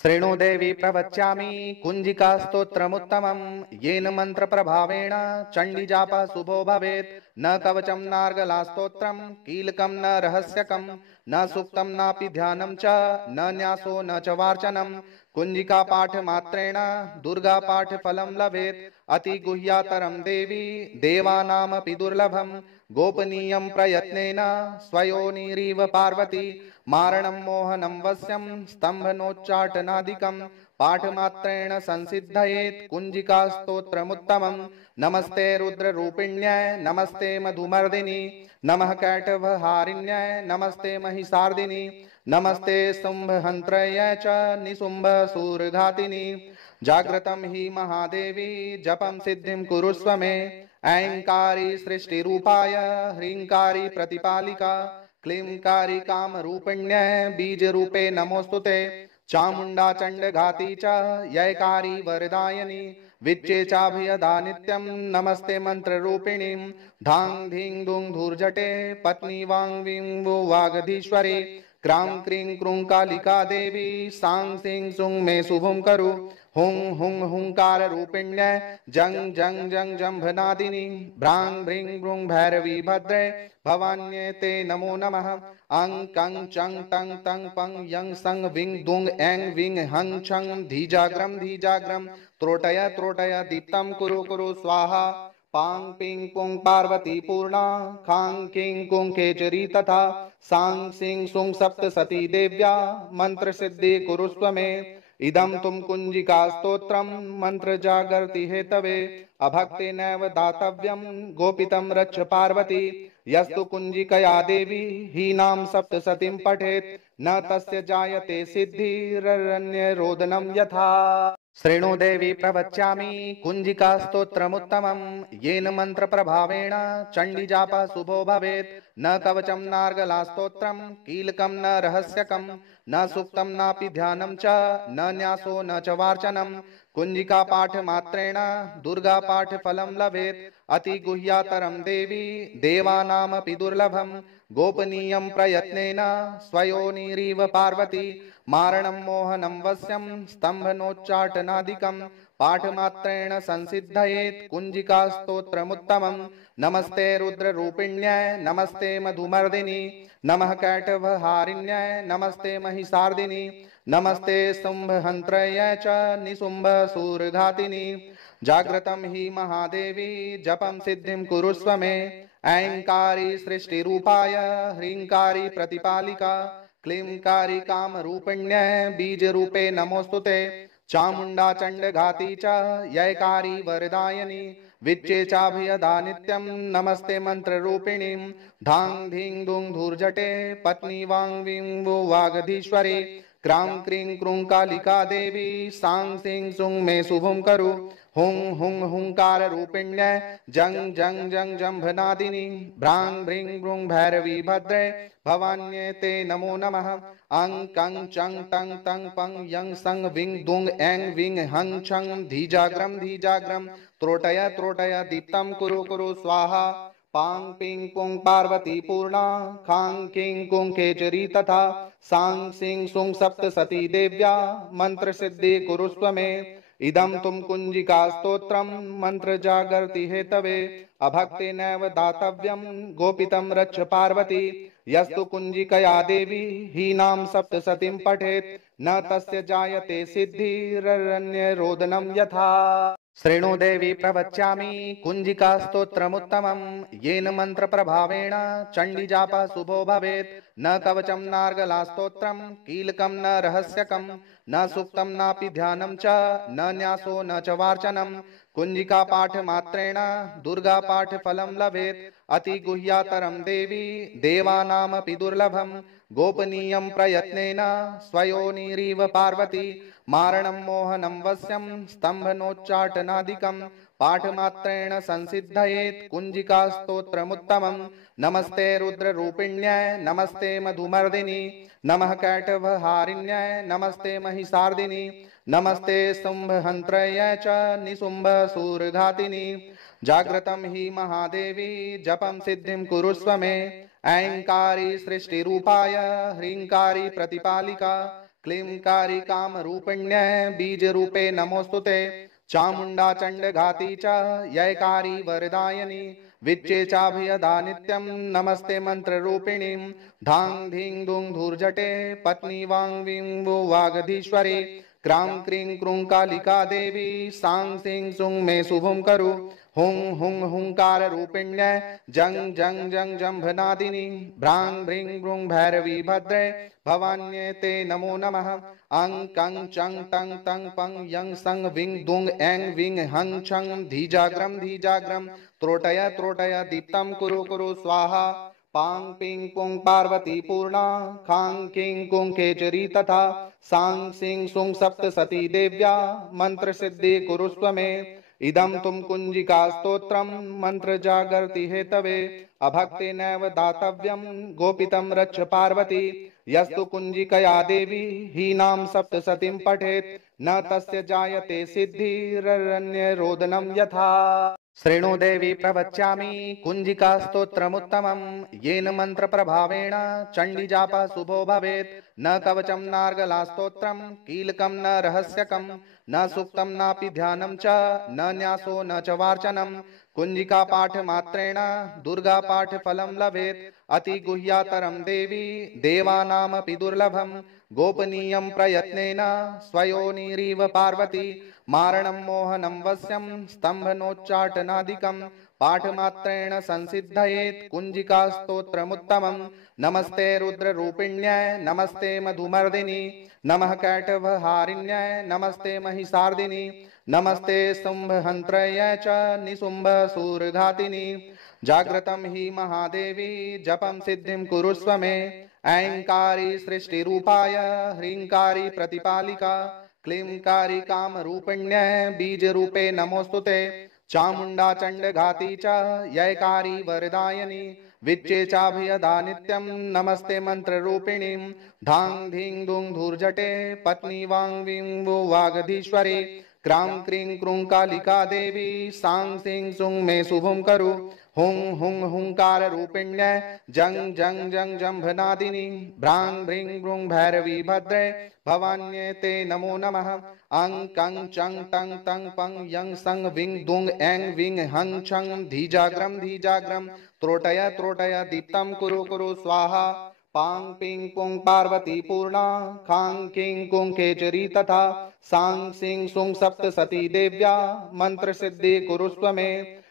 श्रेणु देवी प्रवच्यामि कुञ्जिका स्तोत्रमुत्तमं येन मन्त्रप्रभावेण चण्डीजापः शुभो भवेत्। न कवचं नार्गला स्तोत्रं कीलकं न रहस्यकं न सूक्तं नापि ध्यानं च न न्यासो न च वार्चनं। कुञ्जिका पाठमात्रेण दुर्गा पाठफलं लभेत्। अतिगुह्यातरं देवी देवानामपि दुर्लभं गोपनीयं प्रयत्नेन स्वयोनिरिव पार्वती। मारणं मोहनं वश्यं स्तम्भनोच्चाटनादिकं पाठमात्रेण संसिद्धयेत् कुञ्जिका स्तोत्रमुत्तमं। नमस्ते रुद्ररूपिण्यै नमस्ते मधुमर्दिनी नमः कैटभहारिण्यै नमस्ते महिषार्दिनी नमस्ते शुम्भहन्त्रयै च निशुम्भसूरघातिनी। जाग्रतं हि महादेवी जपं सिद्धिं कुरुष्व मे। ऐङ्कारी सृष्टिरूपाय ह्रीङ्कारी प्रतिपालिका क्लींकारी कामरूपिण्यै बीजरूपे नमोस्तुते। चामुण्डा चण्डघाती च यैकारी वरदायिनी विच्चे चाभियदा नित्यं नमस्ते मन्त्ररूपिणीं। धां धीं दुं धूर्जटे पत्नी वां वीं वो वागधीश्वरी क्रां क्रीं क्रूं कालिका देवी सां सीं सुं मे शुभं करु। हुं हुं हुंकार रूपिण्यै जं जं जं जंभनादिनी भ्रां भ्रीं भ्रूं भैरवी भद्रे भवान्ये ते नमो नमः। अं कं चं तं तं पं यं सं विं दुं ऐं विं हं छं धीजाग्रं धीजाग्रं त्रोटय त्रोटय दीप्तं कुरु कुरु स्वाहा। पां पिं पुं पार्वती पूर्णा खां किं कुं केचरी तथा सां सिं सुं सप्तसती देव्या मंत्र सिद्धि कुरुस्व मे। इदं तुम कुञ्जिका स्तोत्रं मंत्र जागर्ति हेतवे अभक्तेनैव दातव्यं गोपितं रक्ष पार्वती। यस्तु कुञ्जिकया देवी हीनां सप्तसतीं पठेत् न तस्य जायते सिद्धिररण्यरोदनं यथा। श्रेणु देवी प्रवच्यामि कुञ्जिका स्तोत्रमुत्तमं येन मन्त्रप्रभावेण चण्डीजापः शुभो भवेत्। न कवचं नार्गला स्तोत्रं कीलकं न रहस्यकं न सूक्तं नापि ध्यानं च न न्यासो न च वार्चनं। कुञ्जिका पाठमात्रेण दुर्गा पाठफलं लभेत्। अतिगुह्यातरं देवी देवानामपि दुर्लभं गोपनीयं प्रयत्नेन स्वयोनिरिव पार्वती। मारणं मोहनं वश्यं स्तम्भनोच्चाटनादिकं पाठमात्रेण संसिद्धयेत् कुञ्जिका स्तोत्रमुत्तमं। नमस्ते रुद्ररूपिण्यै नमस्ते मधुमर्दिनी नमः कैटभहारिण्यै नमस्ते महिषार्दिनी नमस्ते शुम्भहन्त्रयै च निशुम्भसूरघातिनी। जाग्रतं हि महादेवी जपं सिद्धिं कुरुष्व मे।। ऐङ्कारी सृष्टिरूपाय ह्रीङ्कारी प्रतिपालिका क्लींकारी कामरूपिण्यै बीजरूपे नमोस्तुते। चामुण्डा चण्डघाती च यैकारी वरदायिनी विच्चे चाभियदा नित्यं नमस्ते मन्त्ररूपिणीं। धां धीं दुं धूर्जटे पत्नी वां वीं वो वागधीश्वरी क्रां क्रीं क्रूं कालिका देवी सां सीं सुं मे शुभं करु। हुं हुं हुंकार रूपिण्यै जं जं जं जंभनादिनी भ्रां भ्रीं भ्रूं भैरवी भद्रे भवान्ये ते नमो नमः। अं कं चं तं तं पं यं सं विं दुं ऐं विं हं छं धीजाग्रं धीजाग्रं त्रोटय त्रोटय दीप्तं कुरु कुरु स्वाहा। पां पिं पुं पार्वती पूर्णा खां किं कुं केचरी तथा सां सिं सुं सप्तसती देव्या मंत्र सिद्धि कुरुस्व मे। क्लींकारी कामरूपिण्यै बीजरूपे नमोस्तुते। चामुण्डा चण्डघाती च यैकारी वरदायिनी विच्चे चाभियदा नित्यं नमस्ते मन्त्ररूपिणीं। धां धीं दुं धूर्जटे पत्नी वां वीं वो वागधीश्वरी क्रां क्रीं क्रूं कालिका देवी सां सीं सुं मे शुभं करु। हुं हुं हुंकार रूपिण्यै जं जं जं जंभनादिनी भ्रां भ्रीं भ्रूं भैरवी भद्रे भवान्ये ते नमो नमः। अं कं चं तं तं पं यं सं विं दुं ऐं विं हं छं धीजाग्रं धीजाग्रं त्रोटय त्रोटय दीप्तं कुरु कुरु स्वाहा। पां पिं पुं पार्वती पूर्णा खां किं कुं केचरी तथा सां सिं सुं सप्तसती देव्या मंत्र सिद्धि कुरुस्व मे। इदं तुम कुञ्जिका स्तोत्रं मंत्र जागर्ति हेतवे अभक्तेनैव दातव्यं गोपितं रक्ष पार्वती। यस्तु कुञ्जिकया देवी हीनां सप्तसतीं पठेत् न तस्य जायते सिद्धिररण्यरोदनं यथा। श्रेणु देवी प्रवच्यामि कुञ्जिका स्तोत्रमुत्तमं येन मन्त्रप्रभावेण चण्डीजापः शुभो भवेत्। न कवचं नार्गला स्तोत्रं कीलकं न रहस्यकं न सूक्तं नापि ध्यानं च न न्यासो न च वार्चनं। कुञ्जिका पाठमात्रेण दुर्गा पाठफलं लभेत्। अतिगुह्यातरं देवी देवानामपि दुर्लभं गोपनीयं प्रयत्नेन स्वयोनिरिव पार्वती। मारणं मोहनं वश्यं स्तम्भनोच्चाटनादिकं पाठमात्रेण संसिद्धयेत् कुञ्जिका स्तोत्रमुत्तमं। नमस्ते रुद्ररूपिण्यै नमस्ते मधुमर्दिनी नमः कैटभहारिण्यै नमस्ते महिषार्दिनी नमस्ते शुम्भहन्त्रयै च निशुम्भसूरघातिनी। जाग्रतं हि महादेवी जपं सिद्धिं कुरुस्व मे। ऐङ्कारी सृष्टिरूपाय ह्रीङ्कारी प्रतिपालिका क्लींकारी कामरूपिण्यै बीजरूपे नमोस्तुते चामुण्डा चण्डघाती च यैकारी वरदायिनी विच्चे चाभियदा नित्यं नमस्ते मंत्ररूपिणीं धां धीं दुं धूर्जटे पत्नी वां विं वो वागधीश्वरी क्रां क्रीं क्रूं कालिका देवी सां सिं सुं मे शुभं करु हुं हुं हुंकार रूपिण्यै जं जं जं जंभनादिनी भ्रां भ्रीं भ्रूं भैरवी भद्रे भवान्ये ते नमो नमः अं कं चं तं तं पं यं सं विं दुं ऐं विं हं छं धीजाग्रम त्रोटय त्रोटय दीप्तं कुरु कुरु स्वाहा पां पिं पुं पार्वती पूर्णा खां किं कुं केचरी तथा सां सिं सुं सप्तसती देव्या मंत्र सिद्धि कुरुस्व मे इदं तुम कुंजिका स्तोत्रम मंत्र जागर्ति हेतवे अभक्ते नैव दातव्यं गोपितं रक्ष पार्वती यस्तु कुंजिकया देवी हीनां सप्तसतीं पठेत् न तस्य जायते सिद्धिररण्य रोदनं यथा श्रेणो देवी प्रवच्यामि कुंजिका स्तोत्रमुत्तमं येन मंत्र प्रभावेण चंडी जाप शुभो भवेत् न कवचं नार्गला स्तोत्रं कीलकं न रहस्यकं न सूक्तं नापि ध्यानं च न न्यासो न च वार्चनं कुंजिका पाठ मात्रेण दुर्गा पाठ फलं लभेत् अति गुह्यातरं देवी देवानामपि दुर्लभं गोपनीयं प्रयत्नेन स्वयोनिरिव पार्वती मारणं मोहनं वश्यं स्तंभनोच्चाटनादिकं पाठमात्रेण संसिद्धयेत् कुंजिका स्तोत्रमुत्तमं नमस्ते रुद्ररूपिण्यै नमस्ते मधुमर्दिनी नमः कैटभहारिण्यै नमस्ते महिषार्दिनी नमस्ते शुंभहन्त्रयै च निशुम्भसूरघातिनी जाग्रतं हि महादेवी जपं सिद्धिं कुरुस्व मे ऐंकारी सृष्टिरूपाय ह्रींकारी प्रतिपालिका क्लींकारी कामरूपिण्यै बीजरूपे नमोस्तुते चामुण्डा चण्डघाती च यैकारी वरदायिनी विच्चे चाभियदा नित्यं नमस्ते मंत्ररूपिणीं धां धीं दुं धूर्जटे पत्नी वां विं वो वागधीश्वरी क्रां क्रीं क्रूं कालिका देवी सां सिं सुं मे शुभं करु हुं हुं हुंकार रूपिण्यै जं जं जं जंभनादिनी भ्रां भ्रीं भ्रूं भैरवी भद्रे भवान्ये ते नमो नमः अं कं चं तं तं पं यं सं विं दुं ऐं विं हं छं धीजाग्रम त्रोटय त्रोटय दीप्तं कुरु कुरु स्वाहा पां पिं पुं पार्वती पूर्णा खां किं कुं केचरी तथा सां सिं सुं सप्तसती देव्या मंत्र सिद्धि कुरुस्व मे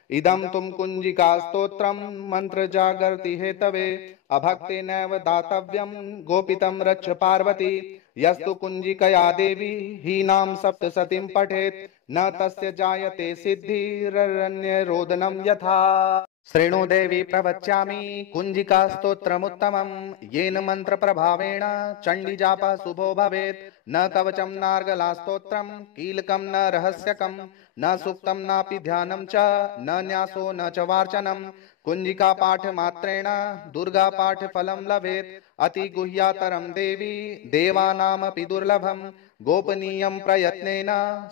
इदं तुम कुंजिका स्तोत्रम मंत्र जागर्ति हेतवे अभक्ते नैव दातव्यं गोपितं रक्ष पार्वती यस्तु कुंजिकया देवी हीनां सप्तसतीं पठेत् न तस्य जायते सिद्धिररण्य रोदनं यथा श्रेणो देवी प्रवच्यामि कुंजिका स्तोत्रमुत्तमं येन मंत्र प्रभावेण चंडी जाप शुभो भवेत् न कवचं नार्गला स्तोत्रं कीलकं न रहस्यकं न सूक्तं नापि ध्यानं च न न्यासो न च वार्चनं कुंजिका पाठ मात्रेण दुर्गा पाठ फलं लभेत् अति गुह्यातरं देवी देवानामपि दुर्लभं गोपनीयं प्रयत्नेन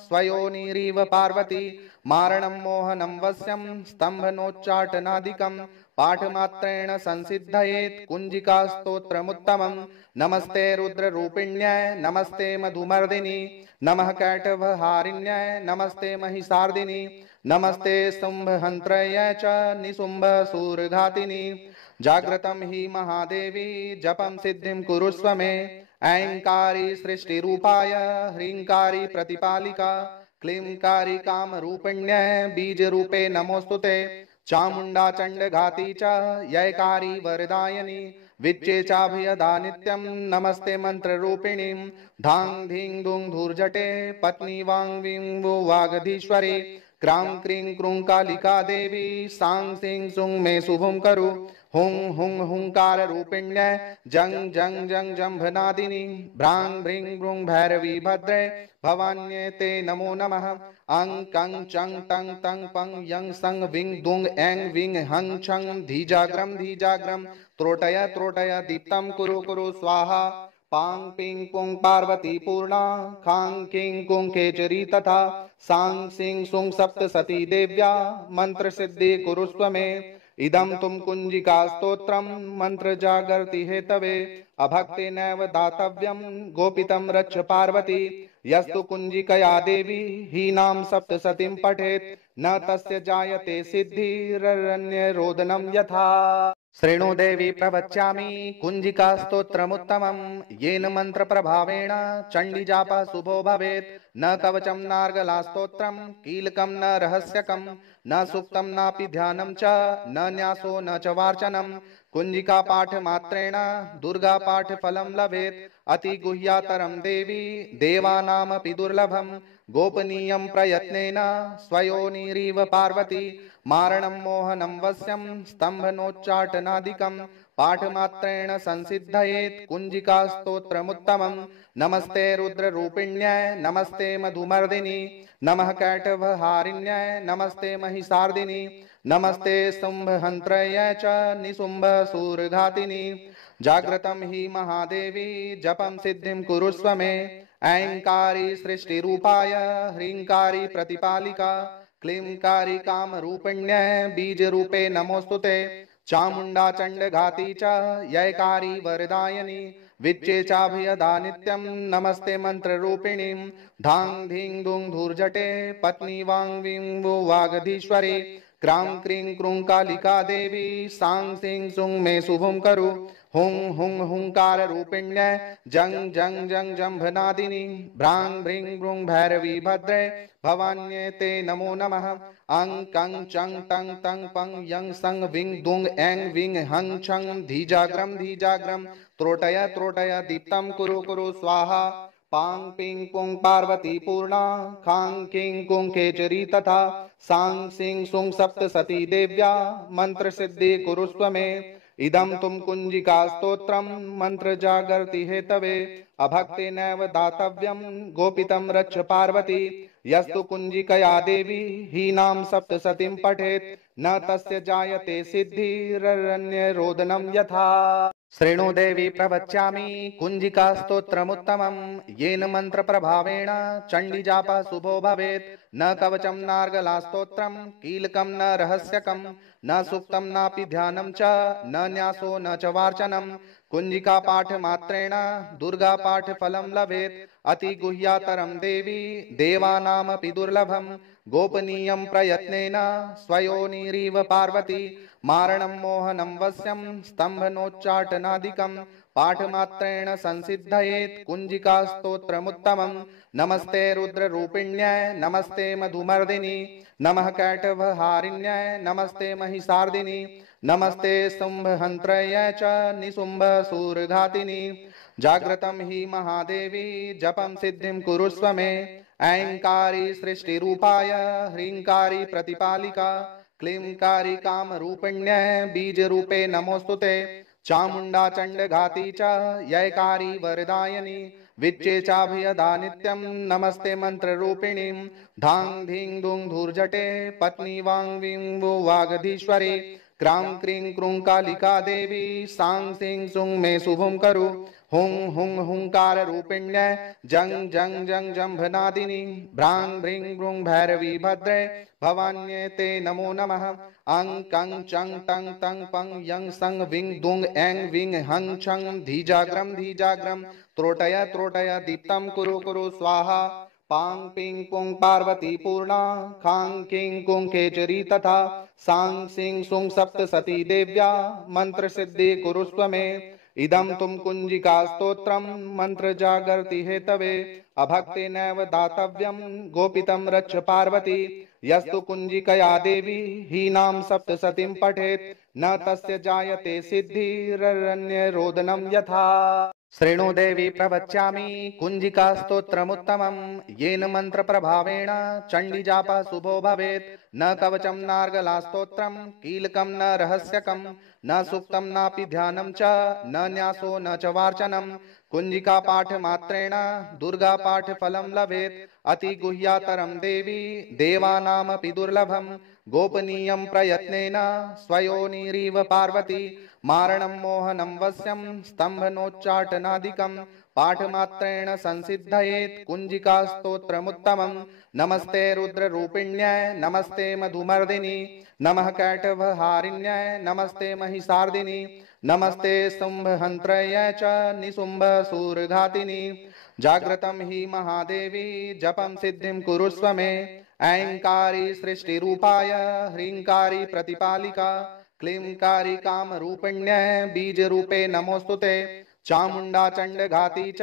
स्वयोनिरिव पार्वती मारणं मोहनं वश्यं स्तंभनोच्चाटनादिकं पाठमात्रेण संसिद्धयेत् कुंजिका स्तोत्रमुत्तमं नमस्ते रुद्ररूपिण्यै नमस्ते मधुमर्दिनी नमः कैटभहारिण्यै नमस्ते महिषार्दिनी नमस्ते शुंभहन्त्रयै च निशुम्भसूरघातिनी जाग्रतं हि महादेवी जपं सिद्धिं कुरुस्व मे ऐंकारी सृष्टिरूपाय ह्रींकारी प्रतिपालिका क्लींकारी कामरूपिण्यै बीजरूपे नमोस्तुते चामुण्डा चण्डघाती च यैकारी वरदायिनी विच्चे चाभियदा नित्यं नमस्ते मंत्ररूपिणीं धां धीं दुं धूर्जटे पत्नी वां विं वो वागधीश्वरी क्रां क्रीं क्रूं कालिका देवी सां सिं सुं मे शुभं करु हुं हुं हुंकार रूपिण्यै जं जं जं जंभनादिनी भ्रां भ्रीं भ्रूं भैरवी भद्रे भवान्ये ते नमो नमः अं कं चं तं तं पं यं सं विं दुं ऐं विं हं छं धीजाग्रम त्रोटय त्रोटय दीप्तं कुरु कुरु स्वाहा पां पिं पुं पार्वती पूर्णा खां किं कुं केचरी तथा सां सिं सुं सप्तसती देव्या मंत्र सिद्धि कुरुस्व मे इदं तुम कुञ्जिकास्तोत्रं मन्त्रजागर्ति हेतवे अभक्तेनैव दातव्यं गोपितं रक्ष पार्वती यस्तु कुञ्जिकया देवी हीनां सप्तशतीं पठेत् न तस्य जायते सिद्धिररण्यरोदनं यथा। श्रेणु देवी प्रवच्यामि कुञ्जिकास्तोत्रमुत्तमं येन मन्त्रप्रभावेण चण्डीजापः शुभो भवेत् न कवचं नार्गलास्तोत्रं कीलकं न रहस्यकं न सूक्तं नापि ध्यानं च न न्यासो न च वार्चनं कुञ्जिका पाठ मात्रेण दुर्गा पाठ फलं लभेत् अति गुह्यातरं देवी देवानामपि दुर्लभं गोपनीयं प्रयत्नेन स्वयोनिरिव पार्वती मारणं मोहनं वश्यं स्तम्भनोच्चाटनादिकं पाठमात्रेण संसिद्धयेत् कुञ्जिकास्तोत्रमुत्तमं नमस्ते रुद्ररूपिण्यै नमस्ते मधुमर्दिनी नमः कैटभहारिण्यै नमस्ते महिषार्दिनी नमस्ते शुम्भहन्त्रयै च निशुम्भसूरघातिनी जाग्रतं हि महादेवी जपं सिद्धिं कुरुष्व मे ऐङ्कारी सृष्टिरूपाय ह्रीङ्कारी प्रतिपालिका क्लींकारी कामरूपिण्यै बीजरूपे नमोस्तुते चामुण्डा चण्डघाती च यैकारी वरदायिनी विच्चे चाभयदा नित्यं नमस्ते मन्त्ररूपिणीं धां धीं धूं धूर्जटे पत्नी वां वीं वो वागधीश्वरी क्रां क्रीं क्रूं कालिका देवी सां सिं सुं मे शुभं करु हुं हुं हुंकार रूपिण्यै जं जं जं जंभनादिनी भ्रां भ्रीं भ्रूं भैरवी भद्रे भवान्ये ते नमो नमः अं कं चं तं तं पं यं सं विं दुं ऐं विं हं छं धीजाग्रम त्रोटय त्रोटय दीप्तं कुरु कुरु स्वाहा पां पिं पुं पार्वती पूर्णा खां किं कुं केचरी तथा सां सिं सुं सप्तसती देव्या मंत्र सिद्धि कुरुस्व मे इदं तुम कुञ्जिकास्तोत्रं मन्त्रजागर्ति हेतवे अभक्तेनैव दातव्यं गोपितं रक्ष पार्वती यस्तु कुञ्जिकया देवी हीनां सप्तशतीं पठेत् न तस्य जायते सिद्धिररण्यरोदनं यथा। श्रेणु देवी प्रवच्यामि कुञ्जिकास्तोत्रमुत्तमं येन मन्त्रप्रभावेण चण्डीजापः शुभो भवेत् न कवचं नार्गलास्तोत्रं कीलकं न रहस्यकं न सूक्तं नापि ध्यानं च न न्यासो न च वार्चनं कुञ्जिका पाठ मात्रेण दुर्गा पाठ फलं लभेत् अति गुह्यातरं देवी देवानामपि दुर्लभं गोपनीयं प्रयत्नेन स्वयोनिरिव पार्वती मारणं मोहनं वश्यं स्तम्भनोच्चाटनादिकं पाठमात्रेण संसिद्धयेत् कुञ्जिकास्तोत्रमुत्तमं नमस्ते रुद्ररूपिण्यै नमस्ते मधुमर्दिनी नमः कैटभहारिण्यै नमस्ते महिषार्दिनी नमस्ते शुम्भहन्त्रयै च निशुम्भसूरघातिनी जाग्रतं हि महादेवी जपं सिद्धिं कुरुस्व मे ऐङ्कारी सृष्टिरूपाय ह्रीङ्कारी प्रतिपालिका क्लींकारी कामरूपिण्यै बीजरूपे नमोस्तुते चामुण्डा चण्डघाती च यैकारी वरदायिनी विच्चे चाभयदा नित्यं नमस्ते मन्त्ररूपिणीं धां धीं धूं धूर्जटे पत्नी वां वीं वो वागधीश्वरी क्रां क्रीं क्रूं कालिका देवी सां सिं सुं मे शुभं करु हुं हुं हुंकार रूपिण्यै जं जं जं जंभनादिनी भ्रां भ्रीं भ्रूं भैरवी भद्रे भवान्ये ते नमो नमः अं कं चं तं तं पं यं सं विं दुं ऐं विं हं छं धीजाग्रम त्रोटय त्रोटय दीप्तं कुरु कुरु स्वाहा पां पिं पुं पार्वती पूर्णा खां किं कुं केचरी तथा सां सिं सुं सप्तसती देव्या मंत्र सिद्धि कुरुस्व मे इदं तुम कुञ्जिकास्तोत्रं मन्त्रजागर्ति हेतवे अभक्तेनैव दातव्यं गोपितं रक्ष पार्वती यस्तु कुञ्जिकया देवी हीनां सप्तशतीं पठेत् न तस्य जायते सिद्धिररण्यरोदनं यथा। श्रेणु देवी प्रवच्यामि कुञ्जिकास्तोत्रमुत्तमं येन मन्त्रप्रभावेण चण्डीजापः शुभो भवेत् न कवचं नार्गलास्तोत्रं कीलकं न रहस्यकं न सूक्तं नापि ध्यानं च न न्यासो न च वार्चनं कुञ्जिका पाठ मात्रेण दुर्गा पाठ फलं लभेत् अति गुह्यातरं देवी देवानामपि दुर्लभं गोपनीयं प्रयत्नेन स्वयोनिरिव पार्वती मारणं मोहनं वश्यं स्तम्भनोच्चाटनादिकं पाठमात्रेण संसिद्धयेत् कुञ्जिका स्तोत्रमुत्तमम् नमस्ते रुद्ररूपिण्याय नमस्ते मधुमर्दिनी नमः कैटभहारिण्याय नमस्ते महिषार्दिनी नमस्ते शुम्भहन्त्रय च निशुम्भसूरघातिनी जाग्रतं हि महादेवी जपं सिद्धिं कुरुष्व मे ऐंकारी सृष्टिरूपाय ह्रींकारी प्रतिपालिका क्लींकारी कामरूपिण्यः बीजरूपे नमोस्तुते चामुण्डा चण्डघाती च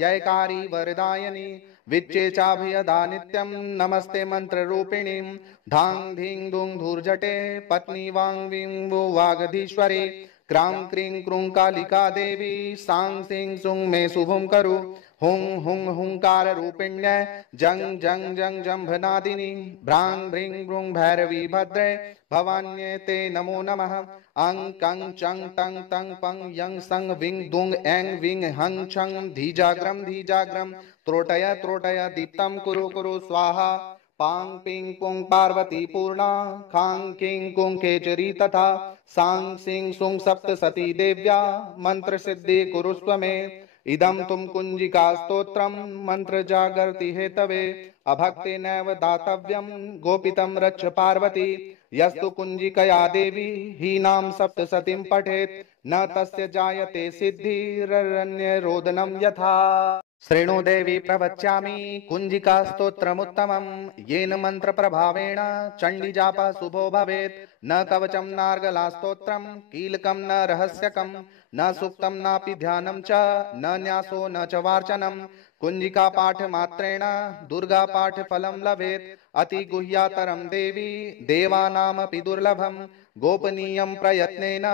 यैकारी वरदायिनी विच्चे चाभियदा नित्यं नमस्ते मंत्ररूपिणीं धां धीं दुं धूर्जटे पत्नी वां वीं वो वागधीश्वरी क्रां क्रीं क्रूं कालिका देवी सां सिं सुं मे शुभं करु हुं हुं हुंकार रूपिण्य जं जं जं जंभनादिनी भ्रां भ्रीं भ्रूं भैरवी भद्रे भवान्ये ते नमो नमः अं कं चं तं तं पं यं सं विं दुं ऐं विं हं छं धीजाग्रम त्रोटय त्रोटय दीप्तं कुरु कुरु स्वाहा पां पिं पुं पार्वती पूर्णा खां किं कुं केचरी तथा सां सिं सुं सप्तसती देव्या मंत्र सिद्धि कुरुस्व मे इदं तुम कुंजिका स्तोत्रम मंत्र जागर्ति हेतवे अभक्ते नैव दातव्यं गोपितं रक्ष पार्वती यस्तु कुंजिकया देवी हीनां सप्तसतीं पठेत् न तस्य जायते सिद्धिररण्य रोदनं यथा श्रेणु देवी प्रवच्यामि कुंजिका स्तोत्रमुत्तमं येन मंत्र प्रभावेण चंडी जापः शुभो भवेत् न कवचं नार्गला स्तोत्रं कीलकं न रहस्यकं न सूक्तं नापि ध्यानं च न न्यासो न च वार्चनं कुंजिका पाठ मात्रेण दुर्गा पाठ फलं लभेत् अति गुह्यातरं देवी देवानामपि दुर्लभं गोपनीयं प्रयत्नेन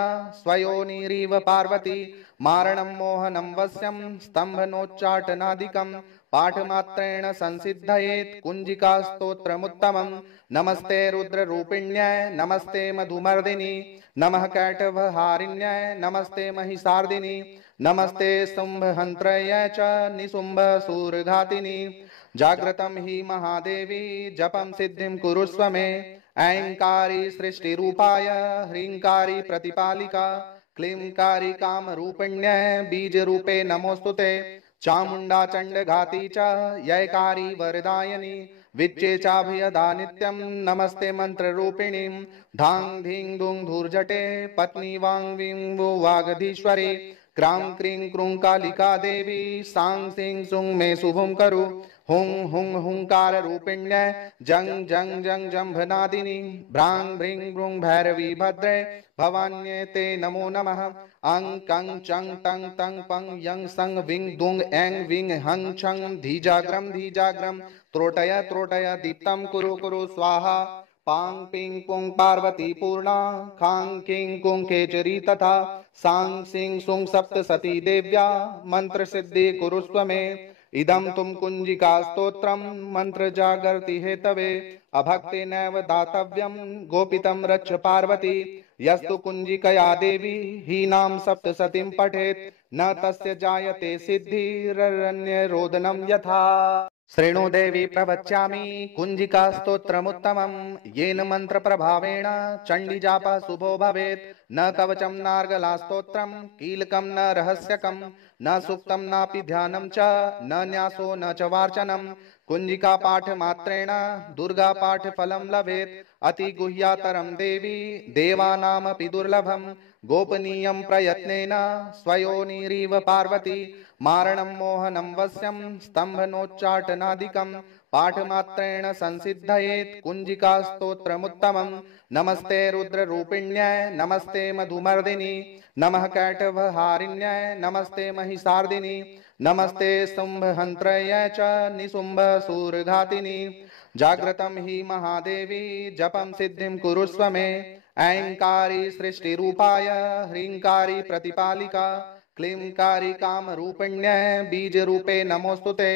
स्वयोनिरिव पार्वती मारणं मोहनं वश्यं स्तंभनोच्चाटनादिकं पाठमात्रेण संसिद्धयेत् कुंजिका स्तोत्रमुत्तमं नमस्ते रुद्ररूपिण्याय नमस्ते मधुमर्दिनी नमः कैटभहारिण्याय नमस्ते महिषार्दिनी नमस्ते शुम्भहन्त्रय च निशुम्भसूरघातिनी जाग्रतं हि महादेवी जपं सिद्धिं कुरुष्व मे ऐंकारी सृष्टिरूपाय ह्रींकारी प्रतिपालिका क्लींकारी कामरूपिण्यः बीजरूपे नमोस्तुते चामुण्डा चण्डघाती च यैकारी वरदायिनी विच्चे चाभियदा नित्यं नमस्ते मंत्ररूपिणीं धां धीं दुं धूर्जटे पत्नी वां वीं वो वागधीश्वरी क्रां क्रीं क्रूं कालिका देवी सां सिं सुं मे शुभं करु हुं हुं हुंकार रूपिण्य जं जं जं जंभनादिनी भ्रां भ्रीं भ्रूं भैरवी भद्रे भवान्ये ते नमो नमः अं कं चं तं तं पं यं सं विं दुं ऐं विं हं छं धीजाग्रम त्रोटय त्रोटय दीप्तं कुरु कुरु स्वाहा पां पिं पुं पार्वती पूर्णा खां किं कुं केचरी तथा सां सिं सुं सप्तसती देव्या मंत्र सिद्धि कुरुस्व मे इदं तुम कुंजिका स्तोत्रम मंत्र जागर्ति हेतवे अभक्ते नैव दातव्यं गोपितं रक्ष पार्वती यस्तु कुंजिकया देवी हीनां सप्तसतीं पठेत् न तस्य जायते सिद्धिररण्य रोदनं यथा श्रेणु देवी प्रवच्यामि कुंजिका स्तोत्रमुत्तमं येन मंत्र प्रभावेण चंडी जापः शुभो भवेत् न कवचं नार्गला स्तोत्रं कीलकं न रहस्यकं न सूक्तं नापि ध्यानं च न न्यासो न च वार्चनं कुंजिका पाठ मात्रेण दुर्गा पाठ फलं लभेत् अति गुह्यातरं देवी देवानामपि दुर्लभं गोपनीयं प्रयत्नेन स्वयोनिरिव पार्वती मारणं मोहनं वश्यं स्तंभनोच्चाटनादिकं पाठमात्रेण संसिद्धयेत् कुंजिका स्तोत्रमुत्तमं नमस्ते रुद्ररूपिण्याय नमस्ते मधुमर्दिनी नमः कैटभहारिण्याय नमस्ते महिषार्दिनी नमस्ते शुम्भहन्त्रय च निशुम्भसूरघातिनी जाग्रतं हि महादेवी जपं सिद्धिं कुरुस्व मे ऐंकारी सृष्टिरूपाय ह्रींकारी प्रतिपालिका क्लींकारी कामरूपिण्यः बीजरूपे नमोस्तुते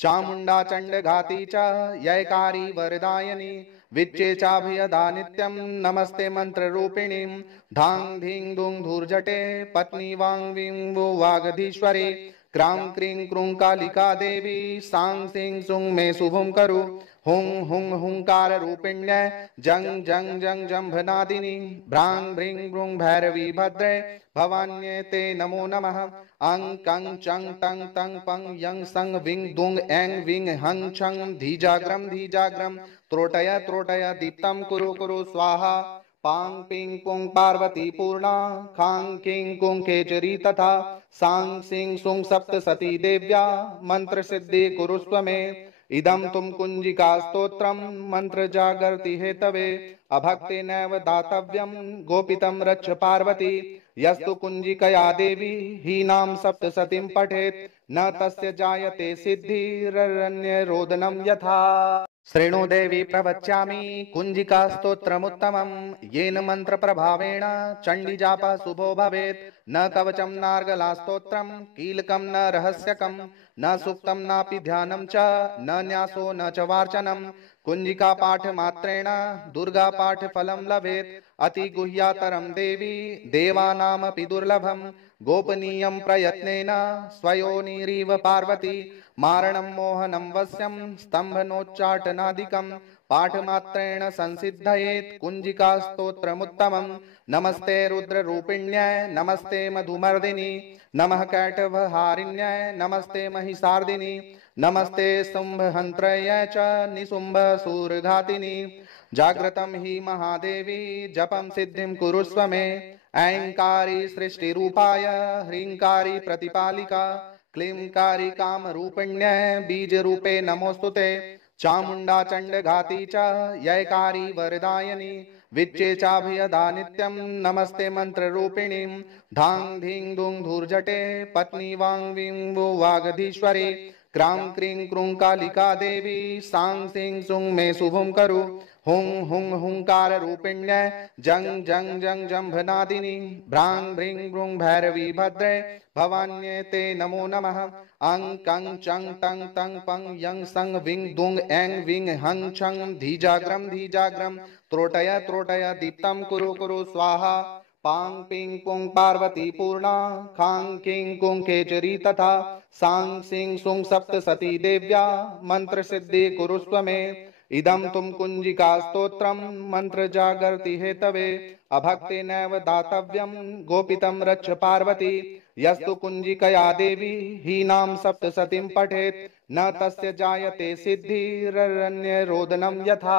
चामुण्डा चण्डघाती च यैकारी वरदायिनी विच्चे चाभियदा नित्यं नमस्ते मंत्ररूपिणीं धां धीं दुं धूर्जटे पत्नी वां वीं वो वागधीश्वरी क्रां क्रीं क्रूं कालिका देवी सां सिं सुं मे शुभं करु हुं हुं हुंकार रूपिण्य जं जं जं जंभनादिनी भ्रां भ्रीं भ्रूं भैरवी भद्रे भवान्ये ते नमो नमः। अं कं चं तं तं पं यं सं विं दुं ऐं विं हं छं धीजाग्रं धीजाग्रं त्रोटय त्रोटय दीप्तं कुरु कुरु स्वाहा। पां पिं पुं पार्वती पूर्णा खां किं कुं केचरी तथा सां सिं सुं सप्तसती देव्या मंत्र सिद्धि कुरुस्व मे। इदं तुम कुंजिका स्तोत्रम मंत्र जागर्ति हेतवे अभक्तेनैव दातव्यं गोपितं रक्ष पार्वती। यस्तु कुंजिकया देवी हीनां सप्तसतीं पठेत् न तस्य जायते सिद्धिररण्यरोदनं यथा। श्रेणु देवी प्रवच्यामि कुंजिका स्तोत्रमुत्तमं येन मंत्र प्रभावेण चंडी जाप शुभो भवेत्। न कवचं नार्गला स्तोत्रं कीलकं न रहस्यकं न सूक्तं नापि ध्यानं च न न्यासो न च वार्चनं। कुंजिका पाठ मात्रेण दुर्गा पाठ फलं लभेत्। अति गुह्यातरं देवी देवानामपि दुर्लभं गोपनीयं प्रयत्नेन स्वयोनिरिव पार्वती। मारणं मोहनं वश्यं स्तंभनोच्चाटनादिकं पाठमात्रेण संसिद्धयेत् कुंजिका स्तोत्रमुत्तमं। नमस्ते रुद्ररूपिण्यै नमस्ते मधुमर्दिनी नमः कैटभहारिण्यै नमस्ते महिषार्दिनी नमस्ते शुंभहन्त्रयै च निशुम्भसूरघातिनी। जाग्रतं हि महादेवी जपं सिद्धिं कुरुस्व मे। ऐंकारी सृष्टिरूपाय ह्रींकारी प्रतिपालिका क्लींकारी कामरूपिण्यै बीजरूपे नमोस्तुते। चामुंडा चंडघाती च यैकारी वरदायिनी विच्चे चाभयदा नित्यं नमस्ते मंत्ररूपिणीं। धां धीं दुं धूर्जटे पत्नी वां वीं वो वागधीश्वरी क्रां क्रीं क्रूं कालिका देवी सां सिं सुं मे शुभं करु। हुं हुं हुंकार रूपिण्यै जं जं जं जंभनादिनी भ्रां भ्रीं भ्रूं भैरवी भद्रे भवान्ये ते नमो नमः। अं कं चं तं तं पं यं सं विं दुं ऐं विं हं छं धीजाग्रं धीजाग्रं त्रोटय त्रोटय दीप्तं कुरु कुरु स्वाहा। पां पिं पुं पार्वती पूर्णा खां किं कुं केचरी तथा सां सिं सुं सप्तसती देव्या मंत्र सिद्धि कुरुस्व मे। इदं तुम कुंजिका स्तोत्रम मंत्र जागर्ति हेतवे अभक्तेनैव दातव्यं गोपितं रक्ष पार्वती। यस्तु कुंजिकया देवी हीनां सप्तसतीं पठेत् न तस्य जायते सिद्धिररण्यरोदनं यथा।